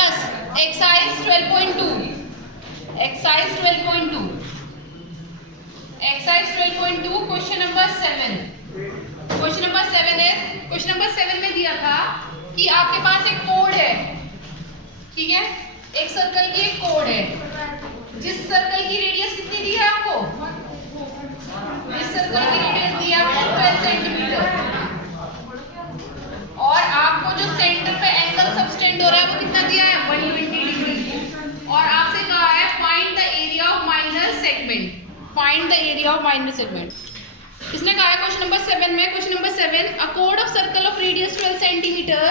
बस exercise 12.2 exercise 12.2 exercise 12.2 question number 7। Question number 7 है। Question number 7 में दिया था कि आपके पास एक कोड है, ठीक है, एक सर्कल की एक कोड है, जिस सर्कल की रेडियस कितनी दी है आपको, इस सर्कल की रेडियस दी है आपको 12 सेंटीमीटर, और आपको जो सेंटर पे एंगल सबटेंड हो रहा है वो कितना दिया है 120 डिग्री, और आपसे कहा है find the area of minor segment, find the area of minor segment. इसने कहा है क्वेश्चन नंबर 7 में, question number 7, a code of circle of radius 12 centimetre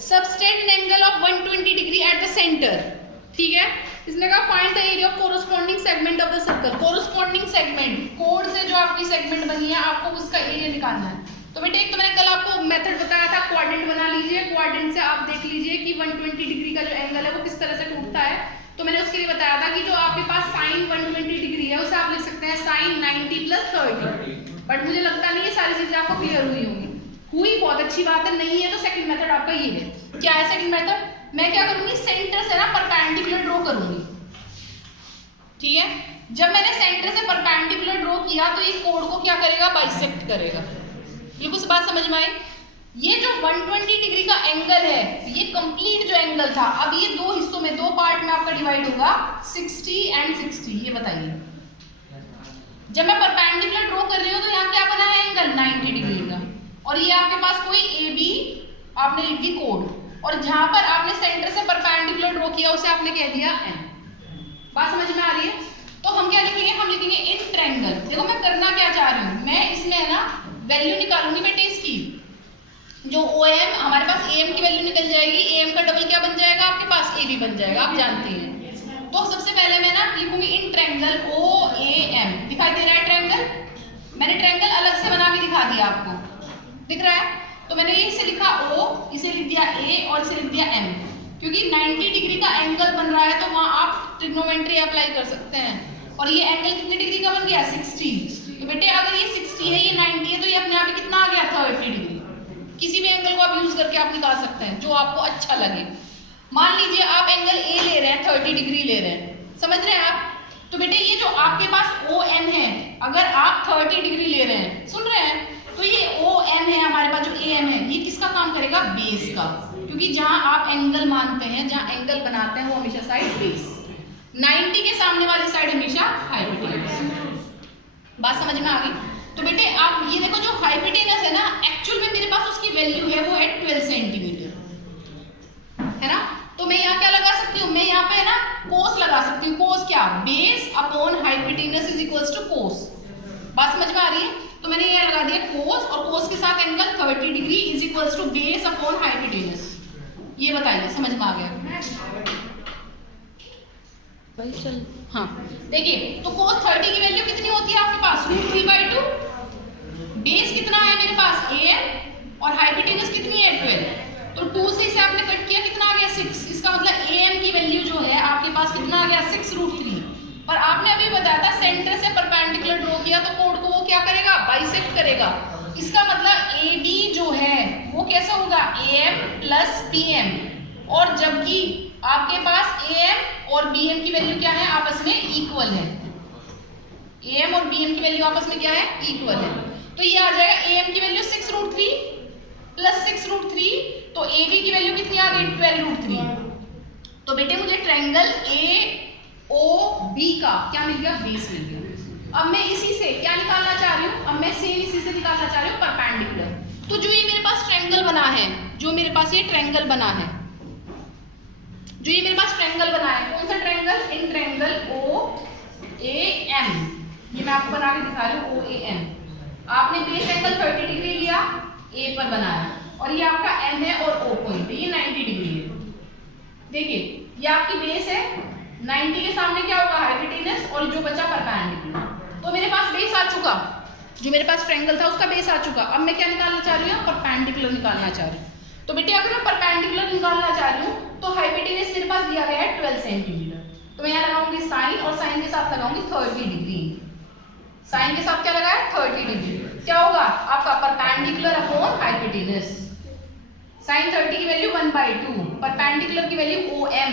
subtend angle of 120 degree at the centre, ठीक है। इसने कहा find the area of corresponding segment of the circle. Corresponding segment, code से जो आपकी सेगमेंट बनी है आपको उसका एरिया निकालना है। तो बेटे एक तो मैंने कल आपको मेथड बताया था, क्वाड्रेंट बना लीजिए, क्वाड्रेंट से आप देख लीजिए कि 120 डिग्री का जो एंगल है वो किस तरह से टूटता है। तो मैंने उसके लिए बताया था कि जो आपके पास साइन 120 डिग्री है उसे आप लिख सकते हैं साइन 90 + 30। बट मुझे लगता नहीं ये सारी चीजें आपको क्लियर हुई होंगी। हुई, बहुत अच्छी बात है, नहीं है तो सेकंड मेथड आपका ये है। क्या है सेकंड मेथड? मैं क्या करूंगी, सेंटर से ना परपेंडिकुलर ड्रॉ करूंगी, ठीक है। जब मैंने सेंटर से परपेंडिकुलर ड्रॉ किया तो ये कोड को क्या करेगा, बाइसेक्ट करेगा। ये कुछ बात समझ में आई? ये जो 120 डिग्री का एंगल है, ये कंप्लीट जो एंगल था, अब ये दो हिस्सों में, दो पार्ट में आपका डिवाइड होगा 60 एंड 60। ये बताइए, जब मैं परपेंडिकुलर ड्रॉ कर रही हूँ तो यहाँ क्या बना है एंगल 90 डिग्री का, और ये आपके पास कोई AB आपने लिख दी कोड, और जहां पर आपने सेंटर से परपेंडिकुलर ड्रॉ किया उसे आपने कह दिया N। बात समझ में आ रही है? तो हम क्या लिखेंगे, हम लिखेंगे इन ट्रायंगल। देखो मैं करना क्या चाह रही हूँ, मैं इसमें है ना वैल्यू निकालूंगी बेटे इसकी, जो OM हमारे पास AM की वैल्यू निकल जाएगी, AM का डबल क्या बन जाएगा आपके पास, AB बन जाएगा, आप जानते हैं। तो सबसे पहले मैं ना लिखूंगी इन ट्रायंगल OAM। दिखाई दे रहा है ट्रायंगल? मैंने ट्रायंगल अलग से बना के दिखा दिया आपको, दिख रहा है? तो मैंने इसे लिखा O, इसे लिख दिया A और इसे लिख दिया M, क्योंकि 90 डिग्री का एंगल बन रहा है तो वहां आप ट्रिग्नोमेट्री अप्लाई कर सकते हैं। और ये एंगल कितने डिग्री का बन गया, 60। तो बेटे अगर ये 60 है, ये 90 है, तो ये अपने आप ही कितना आ गया, 30 डिग्री। किसी भी एंगल को आप यूज करके आप निकाल सकते हैं जो आपको अच्छा लगे। मान लीजिए आप एंगल A ले रहे हैं, 30 डिग्री ले रहे हैं, समझ रहे हैं आप? तो बेटे ये जो आपके पास ON है, अगर आप 30 डिग्री ले रहे हैं, सुन रहे हैं, तो ये OM है हमारे पास, जो AM है, ये किसका काम करेगा, बेस का, क्योंकि जहां आप एंगल मानते हैं, जहां एंगल बनाते हैं वो हमेशा साइड बेस, 90 के सामने वाली साइड हमेशा हाइपोटेनस। बात समझ में आ गई? तो बेटे आप ये देखो, जो हाइपोटेनस है ना, एक्चुअल में मेरे पास उसकी वैल्यू है वो है 12 सेंटीमीटर, है ना। तो मैं यहाँ क्या लगा सकती हूँ, मैं यहाँ पे है ना कोस लगा सकती हूँ। कोस क्या, base upon hypotenuse is equals to cos. बात समझ में आ रही है? तो मैंने ये लगा दिया कोस, और कोस के साथ angle 30 degree is equals to base upon hypotenuse. ये बताइए समझ में आ गया? भाई चल, हाँ देखिए, तो cos 30 की वैल्यू कितनी होती है आपके पास, √3/2। बेस कितना है मेरे पास AM, और हाइपोटेनस कितनी है 12। तो 2 से इसे आपने कट किया, कितना आ गया 6। इसका मतलब AM की वैल्यू जो है आपके पास कितना आ गया, 6√3। पर आपने अभी बताया था सेंटर से परपेंडिकुलर ड्रॉ किया तो कोड को वो क्या करेगा, बाइसेक्ट करेगा। इसका मतलब AB जो है वो कैसा होगा, AM + PM, और जबकि आपके पास AM और BM की वैल्यू क्या है, आपस में इक्वल है। AM और BM की वैल्यू आपस में क्या है, इक्वल है। तो ये आ जाएगा AM की वैल्यू 6√3 + 6√3, तो AB की वैल्यू कितनी आ गई, 12√3। तो बेटे मुझे ट्रायंगल AOB का क्या मिल गया, बेस मिल गया। अब मैं इसी से क्या निकालना चाह रही हूँ, अब मैं सेम इसी से निकालना चाह रही हूँ परपेंडिकुलर। तो जो ये मेरे पास ट्रायंगल बना है, जो मेरे पास ये ट्रायंगल बना है, जो ये मेरे पास ट्रायंगल बना है, कौन सा ट्रायंगल, इन ट्रायंगल OAM। ये मैं आपको बना के दिखा रही हूँ OAM। आपने बेस एंगल 30 डिग्री लिया, A पर बनाया, और ये आपका M है और O पॉइंट है, ये 90 डिग्री है। देखिए ये आपकी बेस है, 90 के सामने क्या होगा, हाइपोटेनस, और जो बचा परपेंडिकुलर। तो मेरे पास बेस आ चुका, जो मेरे पास ट्रायंगल था उसका बेस आ चुका। अब मैं क्या निकालना चाह रही हूँ, परपेंडिकुलर निकालना चाह रही हूँ। तो बेटे अगर मैं परपेंडिकुलर निकालना चाह रही हूँ तो हाइपोटेनस मेरे पास दिया गया है 12 सेंटीमीटर। तो मैं यहाँ लगाऊंगी साइन, और साइन के साथ लगाऊंगी 30 डिग्री। साइन के साथ क्या लगाया, 30 डिग्री। क्या होगा आपका परपेंडिकुलर अपॉन हाइपोटेनस। साइन 30 की वैल्यू 1/2, परपेंडिकुलर की वैल्यू OM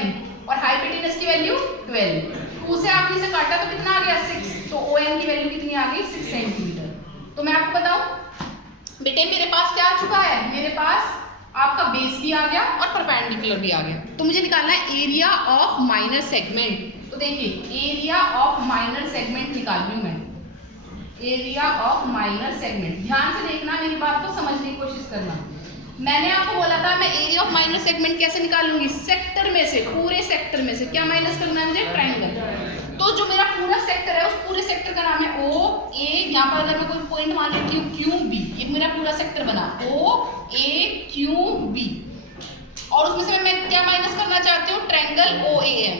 रेडियस की वैल्यू 12, 2 से आपने इसे काटा तो कितना आ गया 6, तो OM की वैल्यू कितनी आ गई 6 सेंटीमीटर। तो मैं आपको बताऊं बेटे मेरे पास क्या आ चुका है, मेरे पास आपका बेस भी आ गया और परपेंडिकुलर भी आ गया। तो मुझे निकालना है एरिया ऑफ माइनर सेगमेंट। तो देखिए एरिया ऑफ माइनर सेगमेंट निकाल रही हूं मैं, एरिया ऑफ माइनर सेगमेंट। ध्यान से देखना, मेरी बात को समझने की कोशिश करना। मैंने आपको बोला था मैं एरिया ऑफ माइनर सेगमेंट कैसे निकालूंगी, सेक्टर में से, पूरे सेक्टर में से क्या माइनस करना है मुझे, ट्रायंगल। तो जो मेरा पूरा सेक्टर है उस पूरे सेक्टर का नाम है ओ ए, यहाँ पर अगर मैं कोई पॉइंट मान लेती हूँ क्यू बी, ये मेरा पूरा सेक्टर बना ओ ए क्यू बी, और उसमें से मैं क्या माइनस करना चाहती हूँ, ट्रायंगल ओ ए एम।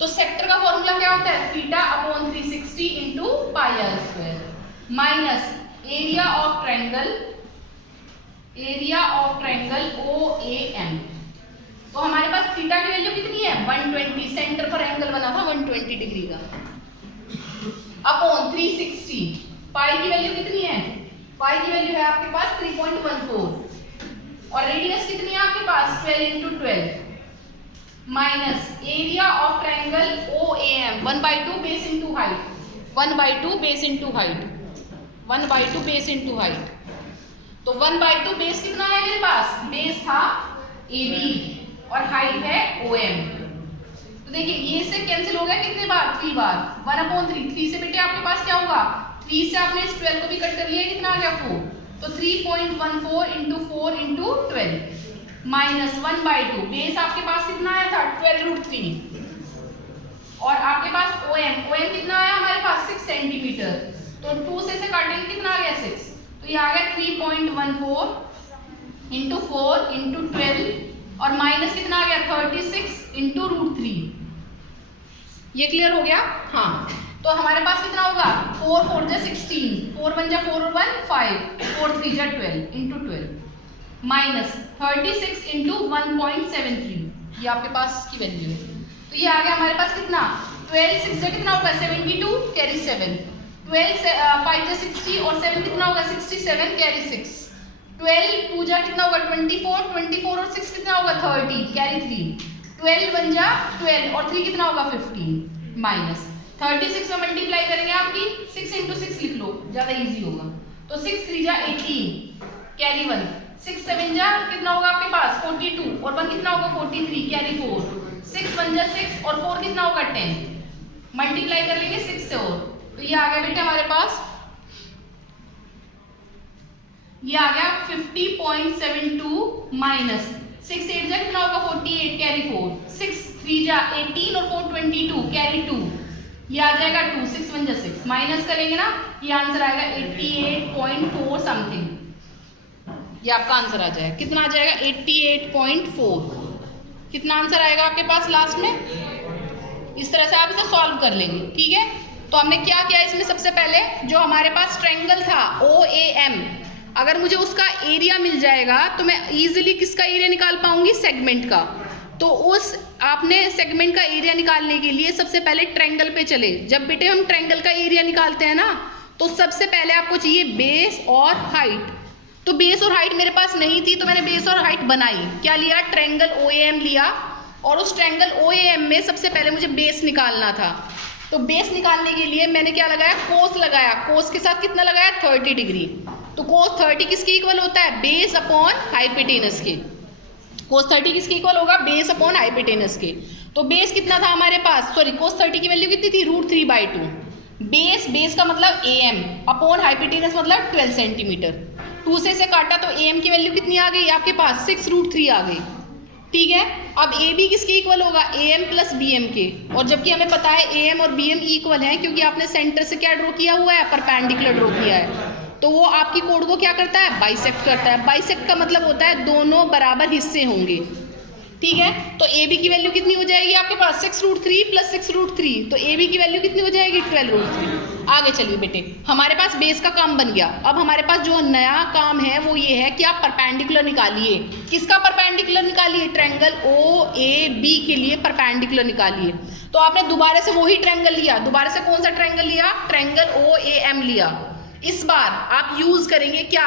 तो सेक्टर का फॉर्मूला क्या होता है, theta upon 360 into pi r square minus area of triangle, area of triangle O A M. तो हमारे पास थीटा की वैल्यू कितनी है 120, सेंटर पर एंगल बना था 120 डिग्री का, अपॉन 360, पाई की वैल्यू कितनी है, पाई की वैल्यू है आपके पास 3.14, और रेडियस कितनी है आपके पास 12 into 12 minus area of triangle O A M 1/2 base into height, 1/2 base into height, 1/2 base into height. तो 1/2 बेस कितना है मेरे पास, बेस था AB और हाइट है OM। तो देखिए ये से कैंसिल हो गया कितने बार, 3 बार, 1/3, 3 से बेटे आपके पास क्या होगा, 3 से आपने इस 12 को भी कट कर लिया, कितना आ गया 4, तो 3.14 इंटू 4 इंटू 12 माइनस 1/2, बेस आपके पास कितना आया था 12√3, और आपके पास OM कितना आया हमारे पास 6 सेंटीमीटर, तो 2 से काटेंगे कितना आ गया 6, तो ये आ गया 3.14 इंटू 4 इंटू 12 और माइनस कितना आ गया 36 इंटू √3। ये क्लियर हो गया, हाँ। तो हमारे पास कितना होगा 4 4 जा 16, 4 1 जा 4 और 1 5, 4 3 जा 12 इंटू 12 माइनस 36 इंटू 1.73, ये आपके पास इसकी वैल्यू है। तो ये आ गया हमारे पास कितना 12 6 जा कितना होगा 72, कैरी 7, 12 5 जा 60 और 7 कितना होगा 67, कैरी 6, 12 2 जा कितना होगा 24, 24 और 6 कितना होगा 30, कैरी 3, 12 1 जा 12 और 3 कितना होगा 15 माइनस 36 में मल्टीप्लाई करेंगे आपकी 6 इंटू 6 लिख लो, ज्यादा इजी होगा। तो 6 3 जा 18, कैरी 1, 6 7 जा कितना होगा आपके पास 42 और 1 कितना होगा 43, कैरी 4, 6 1 जा 6 और 4 कितना होगा 10, मल्टीप्लाई कर लेंगे 6 से, और तो ये आ गया बेटा हमारे पास, ये आ गया 50.72 माइनस 6 8 जा कितना होगा 48, कैरी 4, 6 3 जा 18 और 4 22, कैरी 2, ये आ जाएगा 2, 6 1 जा 6, माइनस करेंगे ना, ये आंसर आएगा 88.4 समथिंग, ये आपका आंसर आ जाएगा, कितना आ जाएगा 88.4, कितना आंसर आएगा आपके पास लास्ट में। इस तरह से आप इसे सॉल्व कर लेंगे, ठीक है। तो हमने क्या किया इसमें, सबसे पहले जो हमारे पास ट्रायंगल था OAM, अगर मुझे उसका एरिया मिल जाएगा तो मैं इजीली किसका एरिया निकाल पाऊंगी, सेगमेंट का। तो उस आपने सेगमेंट का एरिया निकालने के लिए सबसे पहले ट्रायंगल पे चले। जब बेटे हम ट्रायंगल का एरिया निकालते हैं ना, तो सबसे पहले आपको चाहिए बेस और हाइट। तो बेस और हाइट मेरे पास नहीं थी, तो मैंने बेस और हाइट बनाई। क्या लिया, ट्रायंगल OAM लिया, और उस ट्रायंगल OAM में सबसे पहले मुझे बेस निकालना था। तो बेस निकालने के लिए मैंने क्या लगाया, कोस लगाया। कोस के साथ कितना लगाया 30 डिग्री। तो कोस 30 किसके इक्वल होता है, बेस अपॉन हाइपोटेनस के। कोस 30 किसके इक्वल होगा, बेस अपॉन हाइपोटेनस के। तो बेस कितना था हमारे पास, सॉरी कोस 30 की वैल्यू कितनी थी, √3/2। बेस का मतलब AM अपॉन हाइपोटेनस मतलब 12 सेंटीमीटर। 2 से इसे काटा तो AM की वैल्यू कितनी आ गई आपके पास, 6√3 आ गई, ठीक है। अब AB किसके इक्वल होगा, AM प्लस BM के। और जबकि हमें पता है AM और BM इक्वल हैं, क्योंकि आपने सेंटर से क्या ड्रॉ किया हुआ है, परपेंडिकुलर ड्रॉ किया है। तो वो आपकी कोड को क्या करता है, बाइसेक्ट करता है। बाइसेक्ट का मतलब होता है दोनों बराबर हिस्से होंगे, ठीक है। तो AB की वैल्यू कितनी हो जाएगी आपके पास, 6√3 प्लस 6√3, तो AB की वैल्यू कितनी हो जाएगी, 12√3। आगे चलिए बेटे, हमारे पास बेस का काम बन गया। अब हमारे पास जो नया काम है वो ये है कि आप परपेंडिकुलर निकालिए। किसका परपेंडिकुलर निकालिए, ट्रायंगल OAB के लिए परपेंडिकुलर निकालिए। तो आपने दोबारा से वही ट्रायंगल लिया, दोबारा से कौन सा ट्रायंगल लिया, ट्रायंगल OAM लिया। इस बार आप यूज करेंगे क्या,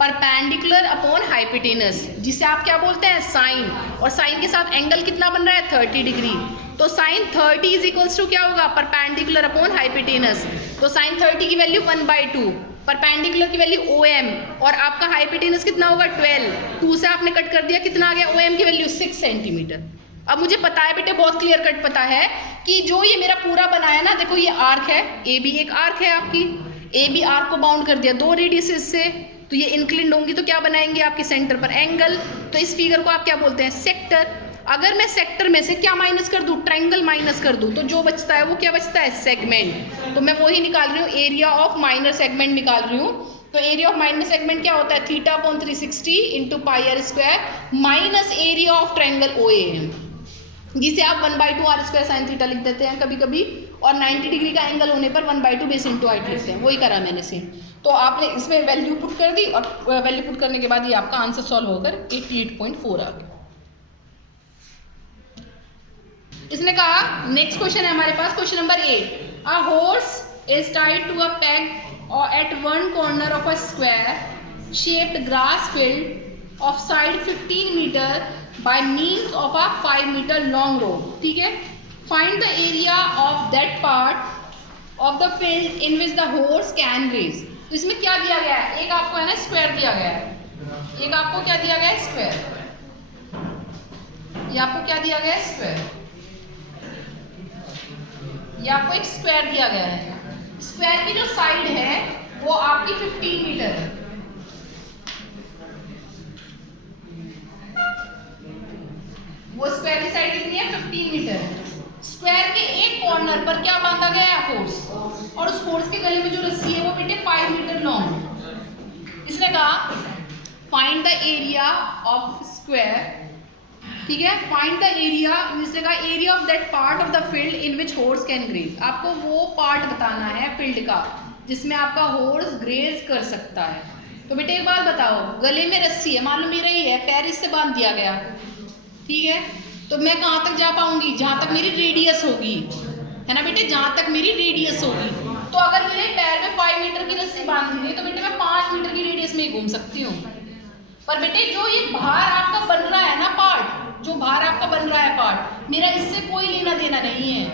परपेंडिकुलर अपॉन हाइपोटेनस, जिसे आप क्या बोलते हैं साइन, और साइन के साथ एंगल कितना बन रहा है 30 डिग्री। तो साइन 30 इज इक्वल्स टू क्या होगा परपेंडिकुलर अपॉन हाइपोटेनस। तो साइन 30 की वैल्यू 1/2, परपेंडिकुलर की वैल्यू OM, और आपका हाइपोटेनस कितना होगा 12, 2 से आपने कट कर दिया, कितना आ गया OM की वैल्यू 6 सेंटीमीटर। अब मुझे पता है बेटे, बहुत क्लियर कट पता है कि जो ये मेरा पूरा बनाया ना, देखो ये आर्क है, AB एक आर्क है आपकी, AB आर्क को बाउंड कर दिया 2 रेडियसेस से, तो ये इंक्लिंड होंगी तो क्या बनाएंगे आपके सेंटर पर एंगल। तो इस फिगर को आप क्या बोलते हैं सेक्टर। अगर मैं सेक्टर में से क्या माइनस कर दूं, ट्रायंगल माइनस कर दूं, तो जो बचता है वो क्या बचता है सेगमेंट। तो मैं वही निकाल रही हूँ, एरिया ऑफ माइनर सेगमेंट निकाल रही हूँ। तो एरिया ऑफ माइनर सेगमेंट क्या होता है θ/360 into πr² minus area of triangle OAM, जिसे आप 1/2 r² sin थीटा लिख देते हैं कभी कभी, और 90 डिग्री का एंगल होने पर 1/2 बेस इंटू हाइट लिखते हैं, वही करा मैंने सेम। तो आपने इसमें वैल्यू पुट कर दी, और वैल्यू पुट करने के बाद ये आपका आंसर सॉल्व होकर 88.4 आ गया। इसने कहा नेक्स्ट क्वेश्चन है हमारे पास, question number 8, a horse is tied to a peg at one corner of a square shaped grass field of side 15 metre by means of a 5 metre long road. ठीक है, find the area of that part of the field in which the horse can race. तो इसमें क्या दिया गया है, एक आपको है ना स्क्वायर दिया गया है, एक आपको क्या दिया गया है स्क्वायर, ये आपको क्या दिया गया है स्क्वायर, ये आपको एक स्क्वायर दिया गया है। स्क्वायर की जो साइड है वो आपकी 15 मीटर है। वो स्क्वायर की साइड कितनी है 15 मीटर है। स्क्वायर के एक कॉर्नर पर क्या बांधा गया है हॉर्स, और उस हॉर्स के गले में जो रस्सी है वो बेटे 5 मीटर लॉन्ग। इसने कहा find the area of square, ठीक है, फाइंड द एरिया, इसने कहा area of that part of the field in which horse can graze. आपको वो पार्ट बताना है फील्ड का जिसमें आपका हॉर्स ग्रेज कर सकता है। तो बेटे एक बात बताओ, गले में रस्सी है, मान लो मेरा ही है, पैर इससे बांध दिया गया, ठीक है, तो मैं कहाँ तक जा पाऊंगी, जहाँ तक मेरी रेडियस होगी, है ना बेटे, जहाँ तक मेरी रेडियस होगी। तो अगर मेरे पैर में 5 मीटर की रस्सी बांध दी गई तो बेटे मैं 5 मीटर की रेडियस में ही घूम सकती हूँ। पर बेटे जो ये बाहर आपका बन रहा है ना पार्ट, जो बाहर आपका बन रहा है पार्ट, मेरा इससे कोई लेना देना नहीं है,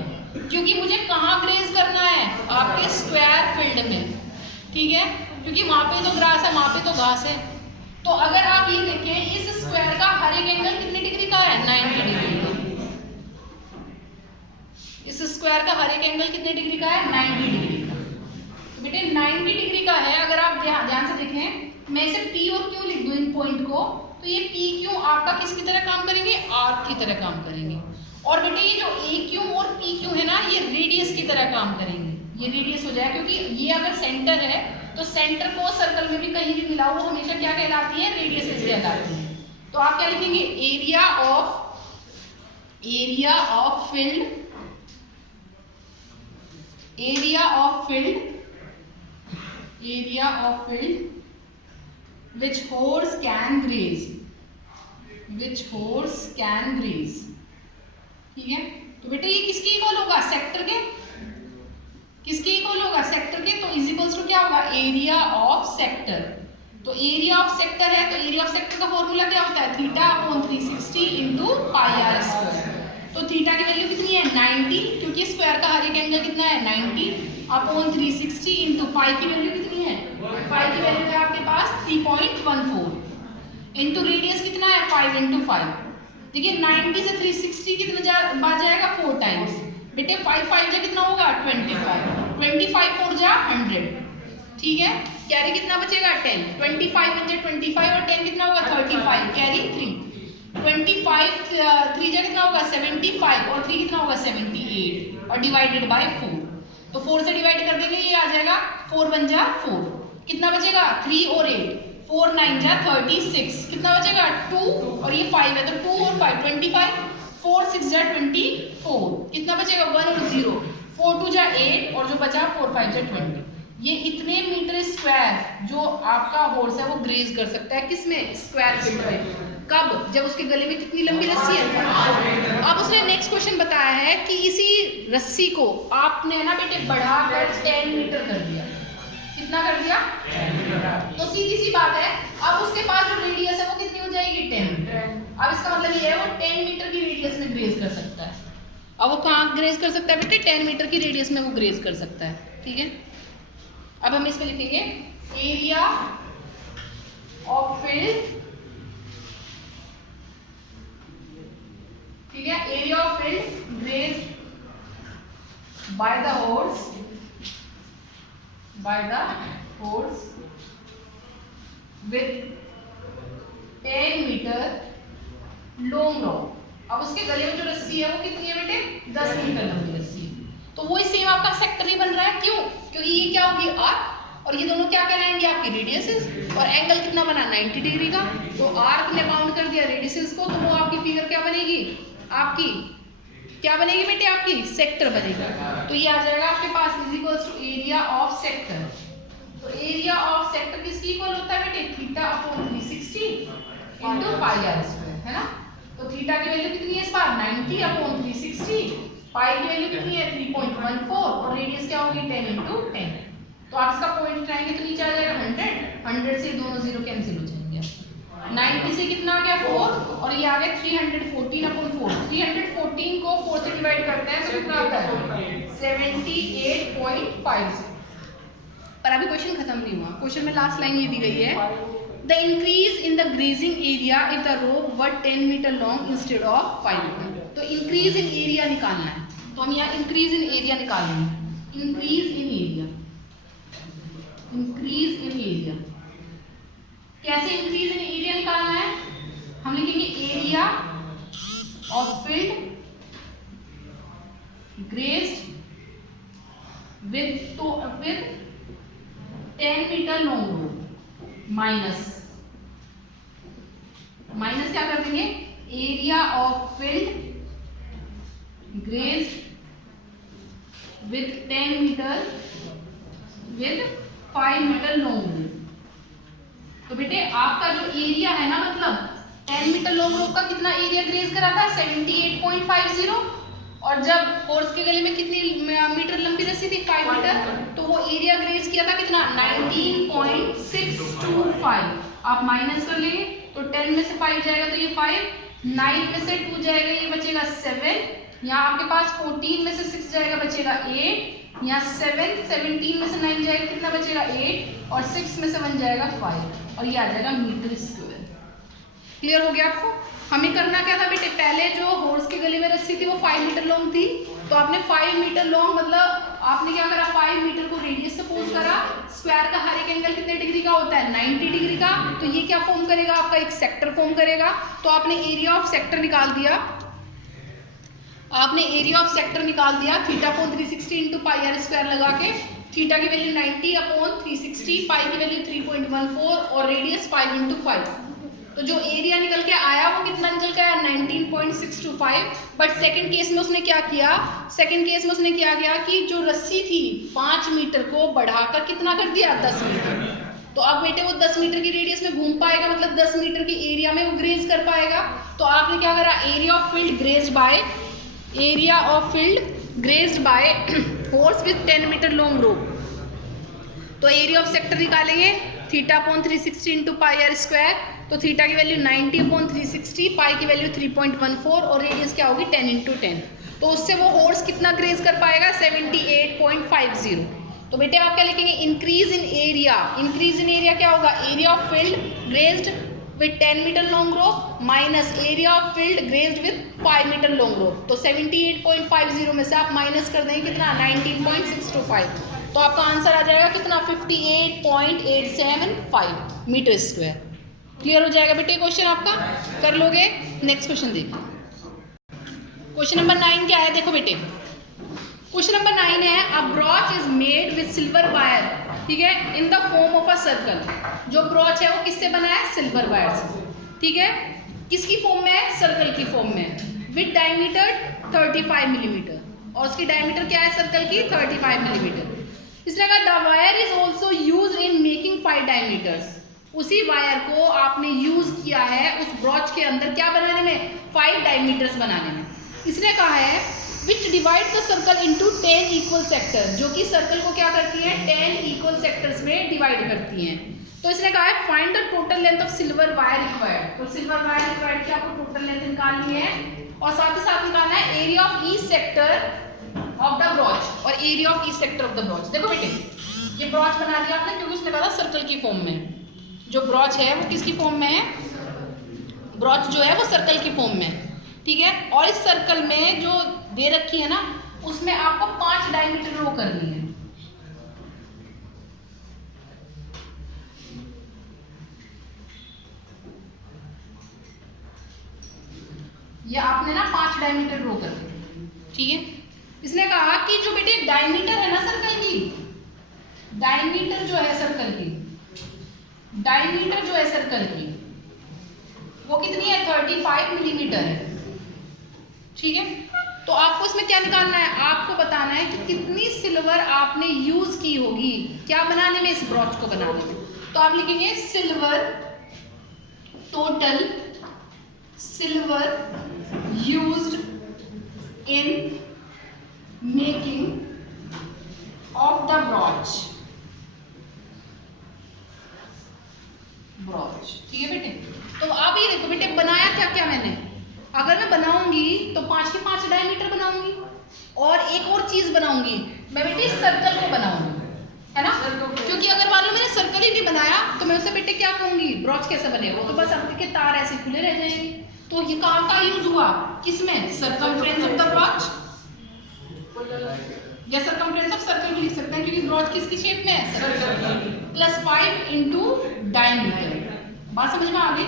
क्योंकि मुझे कहाँ ग्रेज करना है, आपके स्क्वायर फील्ड में, ठीक है, क्योंकि वहाँ पे तो ग्रास है, वहाँ पे तो घास है। तो अगर आप ये देखें इस स्क्वायर का हर एक एंगल कितने डिग्री का है 90 डिग्री का। इस स्क्वायर का हर एक एंगल कितने डिग्री का है 90 डिग्री का। तो बेटे 90 डिग्री का है। अगर आप ध्यान से देखें, मैं इसे P और Q लिख दूं इन पॉइंट को, तो ये P Q आपका किसकी तरह काम करेंगे, आर्क की तरह काम करेंगे। और बेटे ये जो AQ और PQ है ना, ये रेडियस की तरह काम करेंगे, ये रेडियस हो जाए, क्योंकि ये अगर सेंटर है तो सेंटर को सर्कल में भी कहीं भी मिला वो हमेशा क्या कहलाती है, रेडियस कहलाती है। तो आप क्या लिखेंगे, area of field, area of field which horse can graze, ठीक है। तो बेटे ये किसके इक्वल होगा, सेक्टर के, किसके इक्वल होगा, सेक्टर के। तो इज इक्वल्स टू क्या होगा, एरिया ऑफ सेक्टर। तो एरिया ऑफ सेक्टर है, तो एरिया ऑफ सेक्टर का फॉर्मूला क्या होता है, θ/360 इंटू πr²। तो थीटा की वैल्यू कितनी है 90, क्योंकि स्क्वायर का हर एक एंगल कितना है 90/360 इंटू पाई की वैल्यू कितनी है, पाई की वैल्यू है आपके पास 3.14 इंटू रेडियस कितना है 5 इंटू 5। देखिए 90 से 360 कितना बार जाएगा 4 टाइम्स, बेटे 5 5 जा कितना होगा 25 4 जा 100, ठीक है। कैरी कितना बचेगा 10, 25 1 जा 25 और 10 कितना होगा 35, कैरी 3, 25 3 जा कितना होगा 75 और 3 कितना होगा 78 और डिवाइडेड बाय 4। तो 4 से डिवाइड कर देंगे, ये आ जाएगा 4 1 जा 4, कितना बचेगा 3 और 8, 4 9 जा 36, कितना बचेगा 2 और ये 5 है तो 2 और 5 25, 4 6 जा 24, कितना बचेगा 1 और 0, 4 2 जा 8 और जो बचा 4 5 जा 20। ये इतने मीटर स्क्वायर जो आपका हॉर्स है वो ग्रेज कर सकता है, किसमें, स्क्वायर फील्ड में। कब, जब उसके गले में कितनी लंबी रस्सी है। अब उसने नेक्स्ट क्वेश्चन बताया है कि इसी रस्सी को आपने ना बेटे बढ़ाकर 10 मीटर कर दिया, कितना कर दिया? तो सीधी सी बात है, अब उसके पास जो रेडियस है वो कितनी हो जाएगी? 10। अब इसका मतलब ये है वो 10 मीटर की रेडियस में ग्रेज कर सकता है। अब वो कहाँ ग्रेज कर सकता है बेटे? 10 मीटर की रेडियस में वो ग्रेज कर सकता है। ठीक है, अब हम इसमें लिखेंगे एरिया ऑफ फील्ड, ठीक है, area of field graze by the horse with 10 metre long rod. अब उसके गले में जो रस्सी है वो कितनी है बेटे? 10 मीटर लंबी रस्सी। तो वही सेम आपका सेक्टर ही बन रहा है। क्यों? क्योंकि ये क्या होगी? आर्क, और ये दोनों क्या कहलाएंगे? आपकी रेडियसेस। और एंगल कितना बना? 90 डिग्री का। तो आर्क ने बाउंड कर दिया रेडियसेस को, तो वो आपकी फिगर क्या बनेगी? आपकी क्या बनेगी बेटे? आपकी सेक्टर बनेगा। तो ये आ जाएगा आपके पास is equals to area of sector. तो एरिया ऑफ सेक्टर किसकी इक्वल होता है बेटे? Theta upon 360 into pi r square, है ना। तो थीटा की वैल्यू कितनी है इस बार? 90 अपॉन 360, पाई की वैल्यू कितनी है? 3.14, और रेडियस क्या होगी? 10 इनटू 10। तो आप इसका पॉइंट उठाएंगे तो नीचे आ जाएगा 100 से दोनों जीरो कैंसिल हो जाएंगे। 90 से कितना आ गया? 4, और ये आ गया 314 अपॉन 4। 314 को 4 से डिवाइड करते हैं तो कितना आता है? 78.5। पर अभी क्वेश्चन खत्म नहीं हुआ। क्वेश्चन में लास्ट लाइन ये दी गई है, the increase in the grazing area if the rope were 10 metre long instead of 5 metre. तो इंक्रीज इन एरिया निकालना है, तो हम यहाँ इंक्रीज इन एरिया निकालेंगे। Increase in area, increase in area कैसे? इंक्रीज इन एरिया निकालना है, हम लिखेंगे area of field grazed with 10 metre long rope minus क्या कर देंगे? Area of field grazed with 10 metre with 5 metre long rope. तो बेटे आपका जो एरिया है ना, मतलब 10 मीटर लॉन्ग रोप का कितना एरिया ग्रेज करा था? 78.50। और जब हॉर्स के गले में कितनी मीटर लंबी रस्सी थी? 5 मीटर। तो वो एरिया ग्रेज किया था कितना? 19.625। आप माइनस कर लेंगे तो 10 में से 5 जाएगा तो ये 5, 9 में से 2 जाएगा ये बचेगा 7, यहाँ आपके पास 14 में से 6 जाएगा बचेगा 8, यहाँ 7, 17 में से 9 जाएगा कितना बचेगा? 8, और 6 में से 1 जाएगा 5, और ये आ जाएगा मीटर स्क्वायर। क्लियर हो गया आपको? हमें करना क्या था बेटे? पहले जो हॉर्स के गले में रस्सी थी वो 5 मीटर लॉन्ग थी, तो आपने 5 मीटर लॉन्ग मतलब आपने क्या करा? 5 मीटर को रेडियस सपोज करा। स्क्वायर का हर एक एंगल कितने डिग्री का होता है? 90 डिग्री का। तो ये क्या फॉर्म करेगा? आपका एक सेक्टर फॉर्म करेगा। तो आपने एरिया ऑफ सेक्टर निकाल दिया, आपने एरिया ऑफ सेक्टर निकाल दिया theta upon 360 into pi r square लगा के। थीटा की वैल्यू 90 अपॉन 360, पाई की वैल्यू 3.14 और रेडियस 5 इंटू 5। तो जो एरिया निकल के आया वो कितना निकल के आया? 19.625। बट सेकंड केस में उसने क्या किया? सेकंड केस में उसने क्या किया कि जो रस्सी थी 5 मीटर को बढ़ाकर कितना कर दिया? 10 मीटर। तो अब बेटे वो 10 मीटर की रेडियस में घूम पाएगा, मतलब 10 मीटर की एरिया में वो ग्रेज कर पाएगा। तो आपने क्या करा? Area of field grazed by horse with 10 metre long rope. तो एरिया ऑफ सेक्टर निकालेंगे theta upon 360 into pi r square. तो थीटा की वैल्यू 90 अपॉन 360, पाई की वैल्यू 3.14 और रेडियस क्या होगी? 10 इंटू 10। तो उससे वो हॉर्स कितना ग्रेज कर पाएगा? 78.50। तो बेटे आप क्या लिखेंगे? Increase in area. Increase in area क्या होगा? Area of field grazed with 10 metre long rope minus area of field grazed with 5 metre long rope. तो 78.50 में से आप माइनस कर देंगे कितना? 19.625। तो आपका आंसर आ जाएगा कितना? 58.875 मीटर स्क्वायर। क्लियर हो जाएगा बेटे क्वेश्चन आपका? कर लोगे? नेक्स्ट क्वेश्चन देखो। क्वेश्चन नंबर 9 क्या है? देखो बेटे, क्वेश्चन नंबर 9 है a brooch is made with silver wire, ठीक है, in the form of a circle. जो ब्रॉच है वो किससे बना है? सिल्वर वायर से, ठीक है। किसकी फॉर्म में है? सर्कल की फॉर्म में, विद डायमीटर 35 मिलीमीटर। और उसकी डायमीटर क्या है सर्कल की? 35 मिलीमीटर। इसने कहा the wire is also use in making 5 diameters. उसी वायर को आपने यूज किया है उस ब्रॉच के अंदर क्या बनाने में? 5 डायमीटर्स बनाने में। इसने कहा है विच divide the circle into 10 equal sector, जो कि सर्कल को क्या करती हैं 10 इक्वल सेक्टर्स में डिवाइड करती हैं। तो इसने कहा है find the total length of silver wire required. तो सिल्वर वायर रिक्वायर्ड की आपको टोटल लेंथ निकालनी है और साथ ही साथ निकालना है area of each sector of the brooch और area of each sector of the brooch. देखो बेटे ये ब्रॉच बना दिया आपने क्योंकि उसने कहा था सर्कल की फॉर्म में। जो ब्रॉच है वो किसकी फॉर्म में है, ब्रॉच जो है वो सर्कल की फॉर्म में, ठीक है। और इस सर्कल में जो दे रखी है ना उसमें आपको 5 डायमीटर रो करनी है। ये आपने ना 5 डायमीटर रो कर दिए, ठीक है। इसने कहा कि जो बेटे डायमीटर है ना सर्कल की, डायमीटर जो है सर्कल की, डायमीटर जो है सर्कल की वो कितनी है 35 मिलीमीटर है, ठीक है। तो आपको इसमें क्या निकालना है, आपको बताना है कि कितनी सिल्वर आपने यूज की होगी क्या बनाने में, इस ब्रॉच को बनाने में। तो आप लिखेंगे silver, total silver used in making of the brooch, ठीक है बेटे। तो आप ये देखो बेटे बनाया क्या क्या मैंने, अगर मैं बनाऊंगी तो 5 के 5 डायमीटर बनाऊंगी और एक और चीज बनाऊंगी मैं बेटे सर्कल को बनाऊंगी, है ना। क्योंकि अगर मान लो मैंने सर्कल ही नहीं बनाया तो मैं उसे बेटे क्या कहूंगी ब्रॉच कैसे बनेगा, वो तो बस आपके तार ऐसे खुले रह जाएंगे। तो ये कहाँ का यूज हुआ, किसमें, सर्कमफ्रेंस ऑफ द ब्रॉच या सर्कमफ्रेंस ऑफ सर्कल भी लिख सकते हैं क्योंकि ब्रॉच किसकी शेप में है, सर्कल, +5 इंटू डायमीटर। बात समझ में आ गई।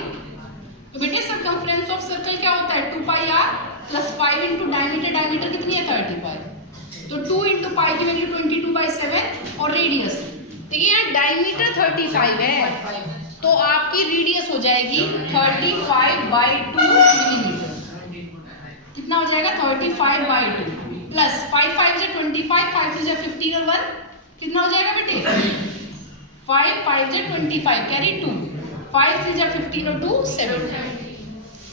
तो बेटे सर्कमफ्रेंस ऑफ सर्कल क्या होता है 2πr +5 इंटू डायमीटर, डायमीटर कितनी है 35, तो 2 इंटू पाई की वैल्यू 22/7 और रेडियस देखिए यहाँ डायमीटर 35 है तो आपकी रेडियस हो जाएगी 35/2 मिलीमीटर। कितना हो जाएगा 35/2 प्लस 5 5 से 25, 5 से 15 और 1 कितना हो जाएगा बेटे 5 5 से 25 कैरी 2, 5 से 15 और 2 7,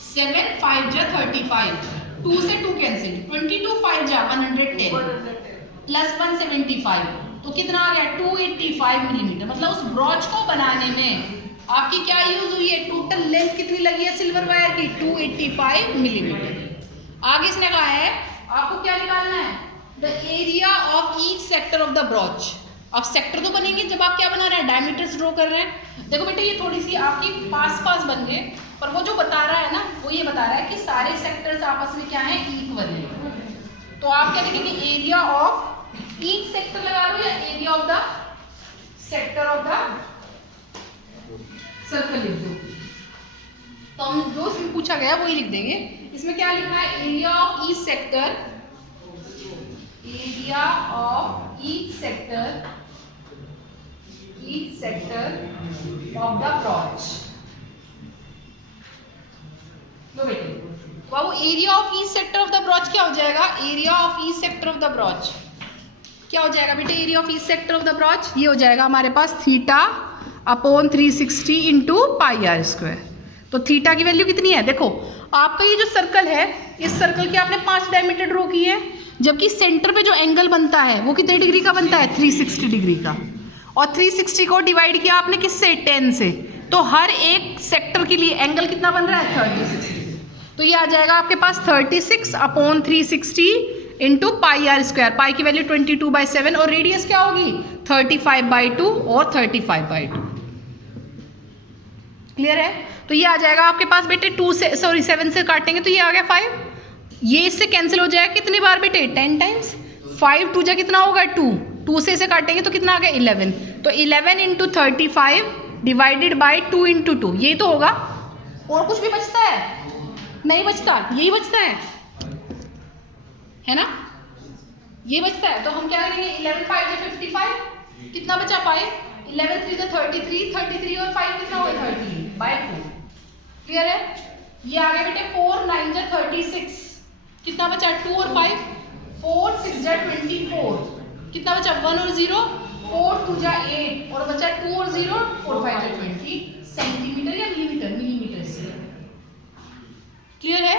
7 5 जा 35, 2 से 2 कैंसिल, 22 5 जा 110 प्लस 175 तो कितना आ गया 285 मिलीमीटर। मतलब उस ब्रॉच को बनाने में आपकी क्या यूज हुई है, टोटल लेंथ कितनी लगी है सिल्वर वायर की 285 मिलीमीटर। आगे इसने कहा है आपको क्या निकालना है the area of each sector of the brooch. अब सेक्टर तो बनेंगे जब आप क्या बना रहे हैं डायमीटर्स ड्रॉ कर रहे हैं। देखो बेटे ये थोड़ी सी आपकी पास बन गए पर वो जो बता रहा है ना वो ये बता रहा है कि सारे सेक्टर्स आपस में क्या है इक्वल है। तो आप क्या लिखेंगे एरिया ऑफ ईच सेक्टर लगा लो या area of the sector of the circle लिख दो। तो हम जो इसमें पूछा गया वही लिख देंगे। इसमें क्या लिखना है area of each sector, area of each sector of the brooch. लो बेटे तो वो area of each sector of the brooch क्या हो जाएगा, area of each sector of the brooch क्या हो जाएगा बेटे, area of each sector of the brooch ये हो जाएगा हमारे पास θ/360 इंटू πr²। तो थीटा की वैल्यू कितनी है, देखो आपका ये जो सर्कल है इस सर्कल के आपने 5 डायमीटर ड्रॉ की है जबकि सेंटर पे जो एंगल बनता है वो कितने डिग्री का बनता है 360 डिग्री का, और 360 को डिवाइड किया आपने किससे 10 से, तो हर एक सेक्टर के लिए एंगल कितना बन रहा है 36। तो ये आ जाएगा आपके पास 36/360 इंटू πr², पाई की वैल्यू 22/7 और रेडियस क्या होगी 35/2 और 35/2। क्लियर है। तो ये आ जाएगा आपके पास बेटे 7 से काटेंगे तो ये आ गया 5, ये इससे कैंसिल हो जाएगा कितनी बार बेटे 10 टाइम्स, 5 2 जा कितना होगा 2, 2 से इसे काटेंगे तो कितना आ गया 11, तो 11 इंटू 35 डिवाइडेड बाई 2 इंटू 2 यही तो होगा। और कुछ भी बचता है नहीं बचता, यही बचता है ना, ये बचता है। तो हम क्या करेंगे 11 5 से 55 कितना बचा 5, 11 3 से 33, 33 और 5 कितना होगा 30/4। क्लियर है। ये आ गया बेटे 4 9 से 36 कितना बचा 2 और 5, 4 6 जा 24 कितना बचा 1 और 0, 4 2 जा 8 और बचा 2 और 0, 4 5 जा 20 सेंटीमीटर या मिलीमीटर, मिलीमीटर से। क्लियर है।